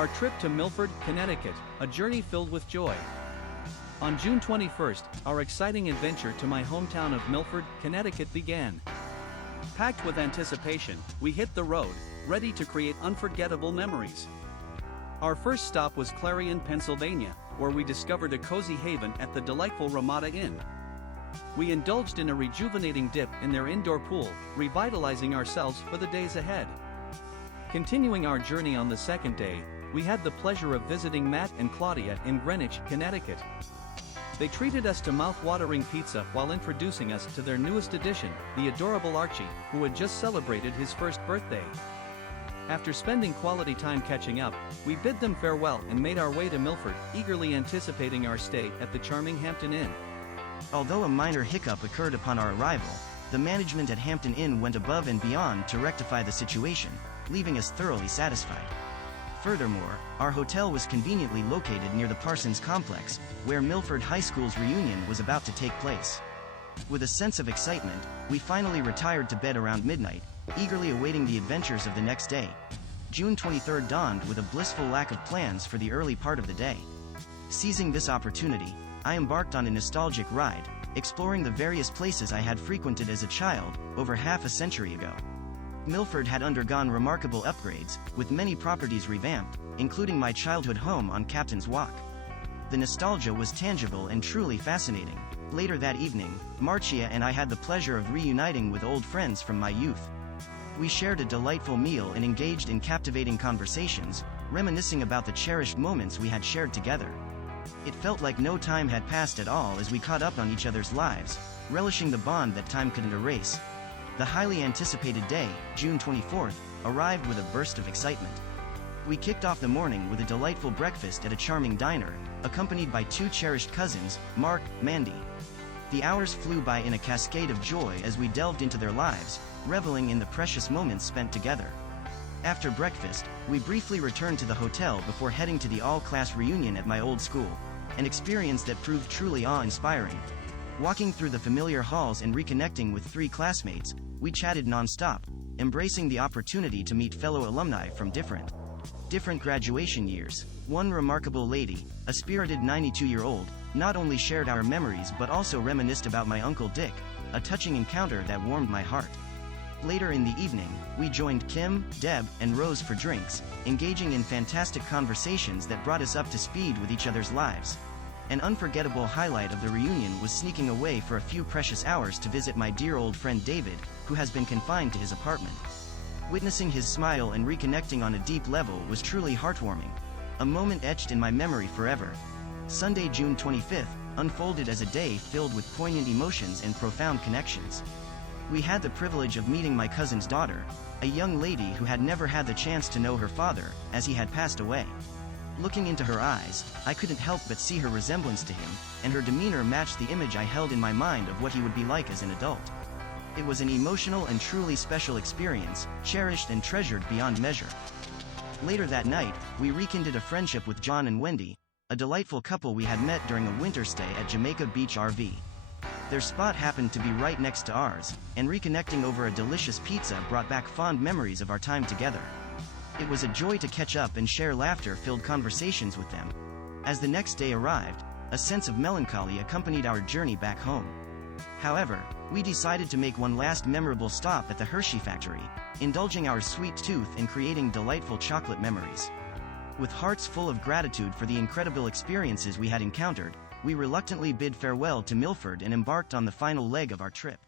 Our trip to Milford, Connecticut, a journey filled with joy. On June 21st, our exciting adventure to my hometown of Milford, Connecticut began. Packed with anticipation, we hit the road, ready to create unforgettable memories. Our first stop was Clarion, Pennsylvania, where we discovered a cozy haven at the delightful Ramada Inn. We indulged in a rejuvenating dip in their indoor pool, revitalizing ourselves for the days ahead. Continuing our journey on the second day, we had the pleasure of visiting Matt and Claudia in Greenwich, Connecticut. They treated us to mouth-watering pizza while introducing us to their newest addition, the adorable Archie, who had just celebrated his first birthday. After spending quality time catching up, we bid them farewell and made our way to Milford, eagerly anticipating our stay at the charming Hampton Inn. Although a minor hiccup occurred upon our arrival, the management at Hampton Inn went above and beyond to rectify the situation, leaving us thoroughly satisfied. Furthermore, our hotel was conveniently located near the Parsons complex, where Milford High School's reunion was about to take place. With a sense of excitement, we finally retired to bed around midnight, eagerly awaiting the adventures of the next day. June 23rd dawned with a blissful lack of plans for the early part of the day. Seizing this opportunity, I embarked on a nostalgic ride, exploring the various places I had frequented as a child, over half a century ago. Milford had undergone remarkable upgrades, with many properties revamped, including my childhood home on Captain's Walk. The nostalgia was tangible and truly fascinating. Later that evening, Marcia and I had the pleasure of reuniting with old friends from my youth. We shared a delightful meal and engaged in captivating conversations, reminiscing about the cherished moments we had shared together. It felt like no time had passed at all as we caught up on each other's lives, relishing the bond that time couldn't erase. The highly anticipated day, June 24th, arrived with a burst of excitement. We kicked off the morning with a delightful breakfast at a charming diner, accompanied by two cherished cousins, Mark, Mandy. The hours flew by in a cascade of joy as we delved into their lives, reveling in the precious moments spent together. After breakfast, we briefly returned to the hotel before heading to the all-class reunion at my old school, an experience that proved truly awe-inspiring. Walking through the familiar halls and reconnecting with three classmates, we chatted non-stop, embracing the opportunity to meet fellow alumni from different graduation years. One remarkable lady, a spirited 92-year-old, not only shared our memories but also reminisced about my Uncle Dick, a touching encounter that warmed my heart. Later in the evening, we joined Kim, Deb, and Rose for drinks, engaging in fantastic conversations that brought us up to speed with each other's lives. An unforgettable highlight of the reunion was sneaking away for a few precious hours to visit my dear old friend David, who has been confined to his apartment. Witnessing his smile and reconnecting on a deep level was truly heartwarming, a moment etched in my memory forever. Sunday, June 25th, unfolded as a day filled with poignant emotions and profound connections. We had the privilege of meeting my cousin's daughter, a young lady who had never had the chance to know her father, as he had passed away. Looking into her eyes, I couldn't help but see her resemblance to him, and her demeanor matched the image I held in my mind of what he would be like as an adult. It was an emotional and truly special experience, cherished and treasured beyond measure. Later that night, we rekindled a friendship with John and Wendy, a delightful couple we had met during a winter stay at Jamaica Beach RV. Their spot happened to be right next to ours, and reconnecting over a delicious pizza brought back fond memories of our time together. It was a joy to catch up and share laughter-filled conversations with them. As the next day arrived, a sense of melancholy accompanied our journey back home. However, we decided to make one last memorable stop at the Hershey factory, indulging our sweet tooth and creating delightful chocolate memories. With hearts full of gratitude for the incredible experiences we had encountered, we reluctantly bid farewell to Milford and embarked on the final leg of our trip.